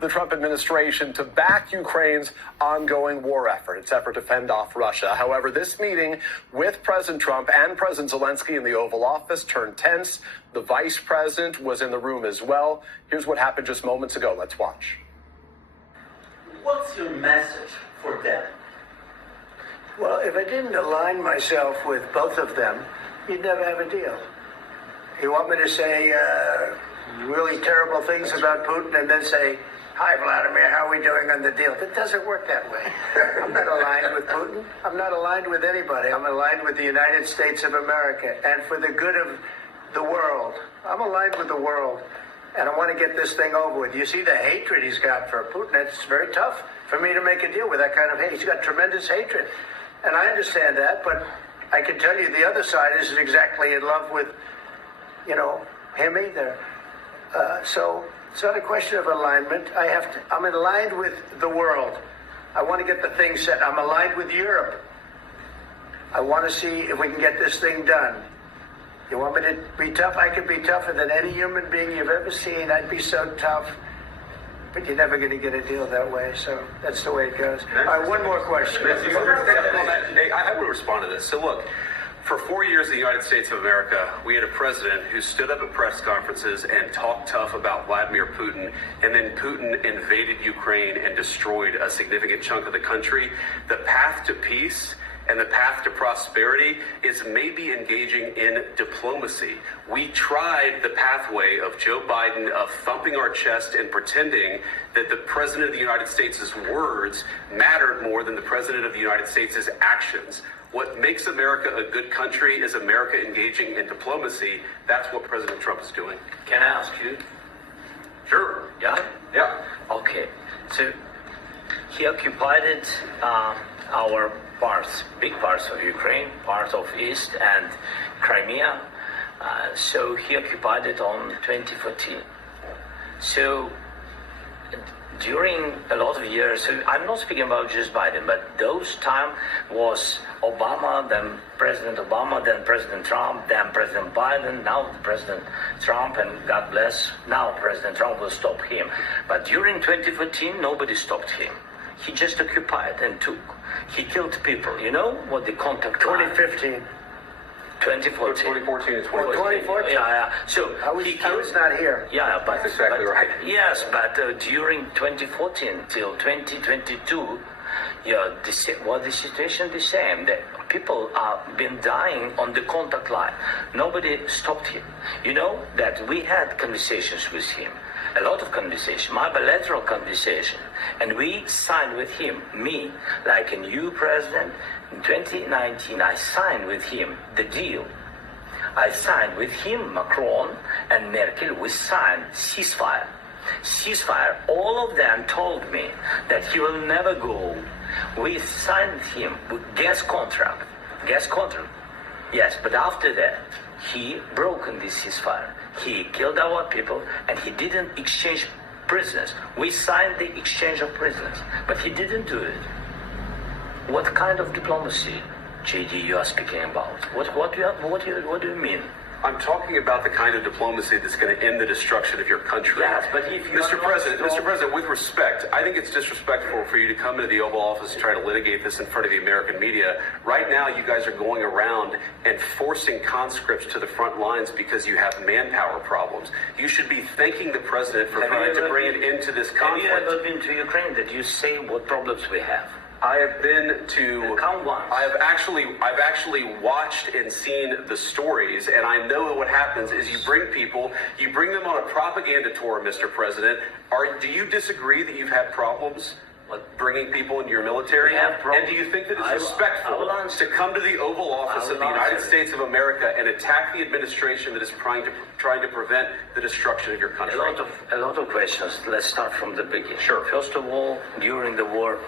The Trump administration to back Ukraine's ongoing war effort to fend off Russia. However, this meeting with President Trump and President Zelensky in the Oval Office turned tense. The vice president was in the room as well. Here's what happened just moments ago. Let's watch. What's your message for them? Well, if I didn't align myself with both of them, you'd never have a deal. You want me to say really terrible things about Putin and then say, "Hi, Vladimir, how are we doing on the deal?" It doesn't work that way. I'm not aligned with Putin. I'm not aligned with anybody. I'm aligned with the United States of America. And for the good of the world, I'm aligned with the world. And I want to get this thing over with. You see the hatred he's got for Putin. It's very tough for me to make a deal with that kind of hate. He's got tremendous hatred. And I understand that, but I can tell you the other side isn't exactly in love with, him either. So it's not a question of alignment. I'm aligned with the world. I want to get the thing set. I'm aligned with Europe. I want to see if we can get this thing done. You want me to be tough? I could be tougher than any human being you've ever seen. I'd be so tough. But you're never going to get a deal that way. So that's the way it goes. All right, one more question. I would respond to this. So look, for 4 years in the United States of America, we had a president who stood up at press conferences and talked tough about Vladimir Putin, and then Putin invaded Ukraine and destroyed a significant chunk of the country. The path to peace and the path to prosperity is maybe engaging in diplomacy. We tried the pathway of Joe Biden of thumping our chest and pretending that the president of the United States' words mattered more than the president of the United States' actions. What makes America a good country is America engaging in diplomacy. That's what President Trump is doing. Can I ask you? Sure. Yeah? Yeah. Okay. So he occupied our parts, big parts of Ukraine, part of East and Crimea. So he occupied it on 2014. So during a lot of years, so I'm not speaking about just Biden, but those time was Obama, then President Obama, then President Trump, then President Biden, now President Trump, and God bless, now President Trump will stop him. But during 2014, nobody stopped him. He just occupied and took. He killed people. You know what the contact 2015. 2014 2014. and 2014. 2014? Yeah. So I was not here. Yeah, but that's exactly right. Yes, but during 2014 till 2022, the situation the same. The people have been dying on the contact line. Nobody stopped him. You know that we had conversations with him, a lot of conversation, my bilateral conversation, and we signed with him, me, like a new president. In 2019, I signed with him the deal. I signed with him, Macron and Merkel, we signed ceasefire. Ceasefire, all of them told me that he will never go. We signed with him with gas contract. Yes, but after that, he broken this ceasefire. He killed our people and he didn't exchange prisoners. We signed the exchange of prisoners, but he didn't do it. What kind of diplomacy, JD, you are speaking about? What do you mean? I'm talking about the kind of diplomacy that's going to end the destruction of your country. Yes, but if you Mr. President, with respect, I think it's disrespectful for you to come into the Oval Office and try to litigate this in front of the American media. Right now, you guys are going around and forcing conscripts to the front lines because you have manpower problems. You should be thanking the president for trying to bring it into this conflict. Have you ever been to Ukraine that you say what problems we have? I have been to. Count once. I've actually watched and seen the stories, and I know what happens is you bring them on a propaganda tour, Mr. President. Do you disagree that you've had problems with bringing people into your military? And do you think that it's respectful to come to the Oval Office of the United States of America and attack the administration that is trying to prevent the destruction of your country? A lot of questions. Let's start from the beginning. Sure. First of all, during the war,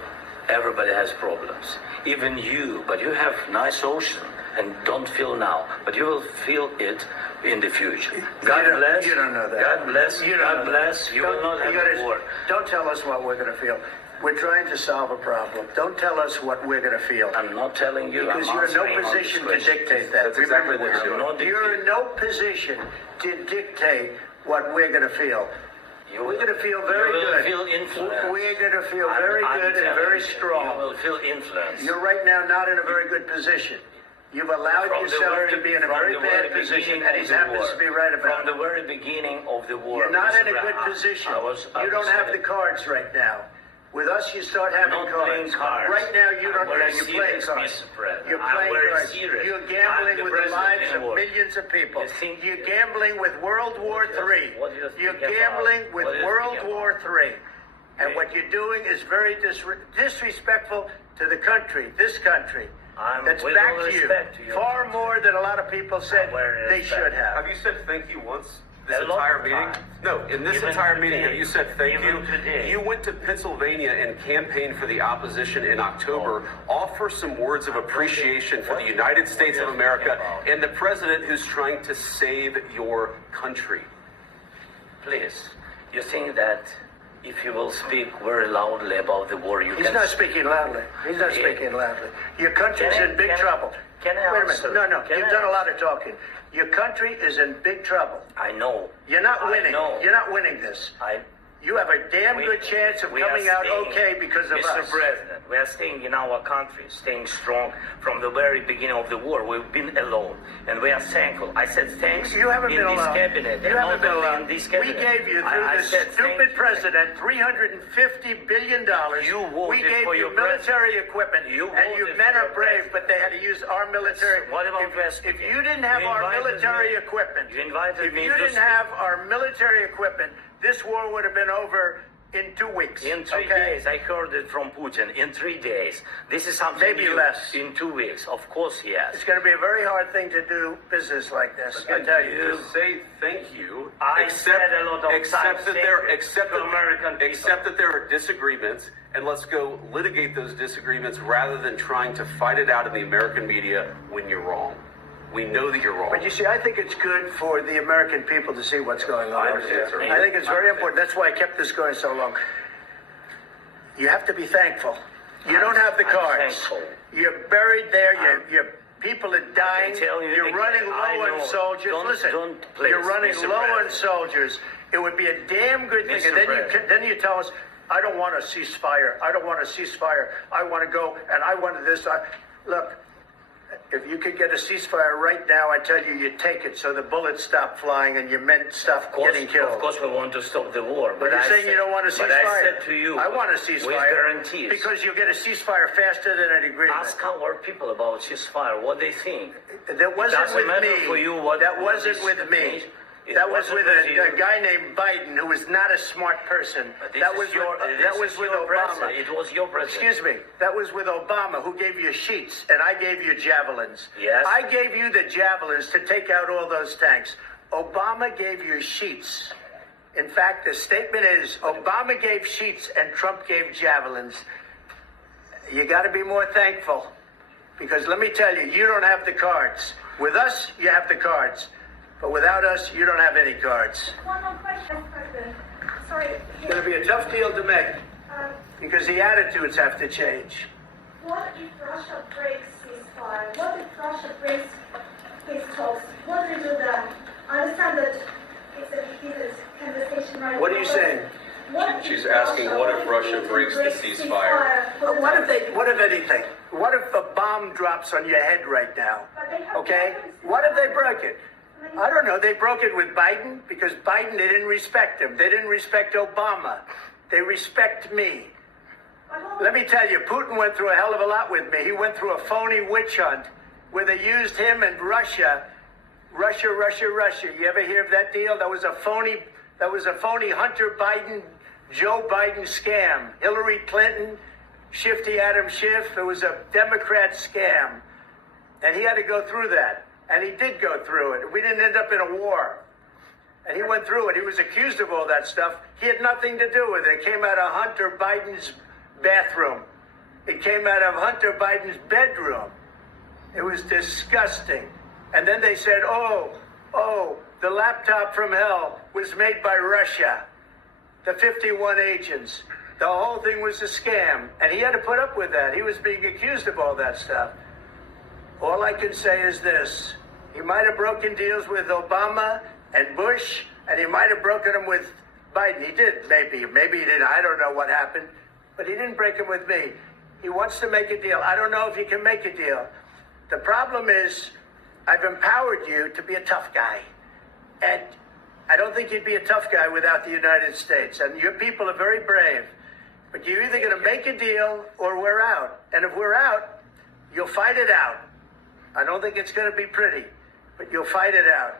everybody has problems, even you, but you have nice ocean and don't feel now, but you will feel it in the future. God bless. You don't know that. God bless. God bless. You will not have a war. Don't tell us what we're going to feel. We're trying to solve a problem. Don't tell us what we're going to feel. I'm not telling you. Because you're in no position to dictate that. That's exactly what Remember this. You're in no position to dictate what we're going to feel. We're going to feel very you will good. Feel influenced. We're going to feel very I'm good and telling very you, strong. You will feel influenced. You're right now not in a very good position. You've allowed From the yourself very- to be in a from very the bad very position, beginning and he of the happens war. to be right about From it. the very beginning of the war. You're not in a Mr. good Brown, position. I You don't was- have the cards right now. With us, you start having not playing cards. cards. Right now, you don't I'm very know. You're playing serious, cards. Mr. President. You're I'm playing very cards. serious. You're I'm gambling the with the president lives in of war. millions of people. You think- You're gambling with World War III. What do you think You're about? gambling with What do you World think War about? III. And Yeah. what you're doing is very disrespectful to the country, this country. I'm That's with back all to you. respect to your Far country. more than a lot of people said I'm very they respect. should have. Have you said thank you once this A lot entire of meeting? times. No, in this Even entire today. meeting, have you said thank Even you? today. You went to Pennsylvania and campaigned for the opposition in October. Offer some words of appreciation for the United States of America and the president who's trying to save your country. Please, you think that if you will speak very loudly about the war, you He's can... not speaking loudly. He's not Yeah. speaking loudly. Your country's Can I- in big can I- trouble. can I Wait a answer? minute. No. Can You've I done a lot answer? of talking. Your country is in big trouble. I know. You're not I winning. know. You're not winning this. You have a damn good chance of we are coming out staying, okay because of Mr. us. President, we are staying in our country, staying strong from the very beginning of the war. We've been alone, and we are thankful. I said thanks You haven't in been this alone. cabinet. You and haven't not been only alone. in this We cabinet. gave you, through I this said stupid thank you. president, $350 billion. You voted we gave for you your military equipment, You and you voted men for are your brave, president. but they had to use our military. What about if West you Virginia? didn't have You our invited military me- equipment, You invited if me you to didn't speak. have our military equipment, this war would have been over in 2 weeks. In 3 days, I heard it from Putin. In 3 days. This is something Maybe new. less. In 2 weeks. Of course he has. It's going to be a very hard thing to do business like this. I And tell you. to say thank you, I except, said a lot of except times that there, thank you except to that, American people. except that there are disagreements, and let's go litigate those disagreements rather than trying to fight it out in the American media when you're wrong. We know that you're wrong. But you see, I think it's good for the American people to see what's going on. I understand, sir. I think it's very important. That's why I kept this going so long. You have to be thankful. You don't have the I'm cards. thankful. You're buried there. Your people are dying. tell you You're again, running I low on know. soldiers. Listen, Don't play, you're running Mr. low on President. soldiers. It would be a damn good thing. Mr. And then President. then you tell us, I don't want a ceasefire. I don't want a ceasefire. I want to go and I want this. Look. If you could get a ceasefire right now, I tell you, you take it so the bullets stop flying and your men stop getting killed. Of course, we want to stop the war. But you're saying you don't want a ceasefire. But I said to you, I want a ceasefire. with guarantees. Because you'll get a ceasefire faster than an agreement. Ask our people about ceasefire, what they think. That wasn't Doesn't with matter me. for you what- that what wasn't this with me. means. It That was wasn't with with you. a guy named Biden, who was not a smart person. But this That is was your, with, this that was is with your Obama. president. It was your president. Excuse me. That was with Obama, who gave you sheets, and I gave you javelins. Yes. I gave you the javelins to take out all those tanks. Obama gave you sheets. In fact, the statement is Obama gave sheets and Trump gave javelins. You got to be more thankful, because let me tell you, you don't have the cards. With us, you have the cards. But without us, you don't have any cards. One more question, President. Sorry. It's going to be a tough deal to make, because the attitudes have to change. What if Russia breaks ceasefire? What if Russia breaks peace talks? What do we do then? I understand that it's a heated conversation right now. What are you but saying? what She's if asking, what if Russia Putin breaks the ceasefire? What if anything? What if a bomb drops on your head right now? Okay? What if they broke it? I don't know. They broke it with Biden because Biden, they didn't respect him. They didn't respect Obama. They respect me. Let me tell you, Putin went through a hell of a lot with me. He went through a phony witch hunt where they used him and Russia. Russia. You ever hear of that deal? That was a phony Hunter Biden, Joe Biden scam. Hillary Clinton, Shifty Adam Schiff. It was a Democrat scam. And he had to go through that. And he did go through it. We didn't end up in a war. And he went through it. He was accused of all that stuff. He had nothing to do with it. It came out of Hunter Biden's bathroom. It came out of Hunter Biden's bedroom. It was disgusting. And then they said, oh, the laptop from hell was made by Russia. The 51 agents. The whole thing was a scam. And he had to put up with that. He was being accused of all that stuff. All I can say is this. He might have broken deals with Obama and Bush, and he might have broken them with Biden. He did, maybe. Maybe he didn't. I don't know what happened. But he didn't break them with me. He wants to make a deal. I don't know if he can make a deal. The problem is I've empowered you to be a tough guy. And I don't think you'd be a tough guy without the United States. And your people are very brave. But you're either going to make a deal or we're out. And if we're out, you'll fight it out. I don't think it's going to be pretty, but you'll fight it out.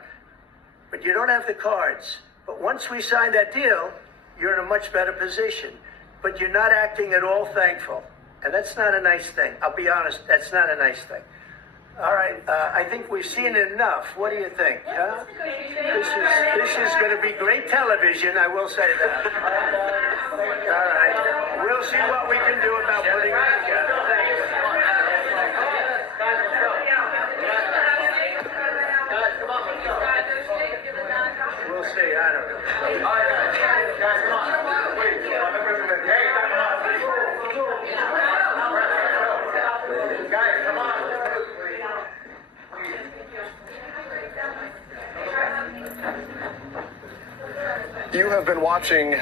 But you don't have the cards. But once we sign that deal, you're in a much better position. But you're not acting at all thankful. And that's not a nice thing. I'll be honest, that's not a nice thing. All right, I think we've seen enough. What do you think? Huh? This is going to be great television, I will say that. All right. We'll see what we can do about putting it together. We'll see. I don't know. Guys, come on. You have been watching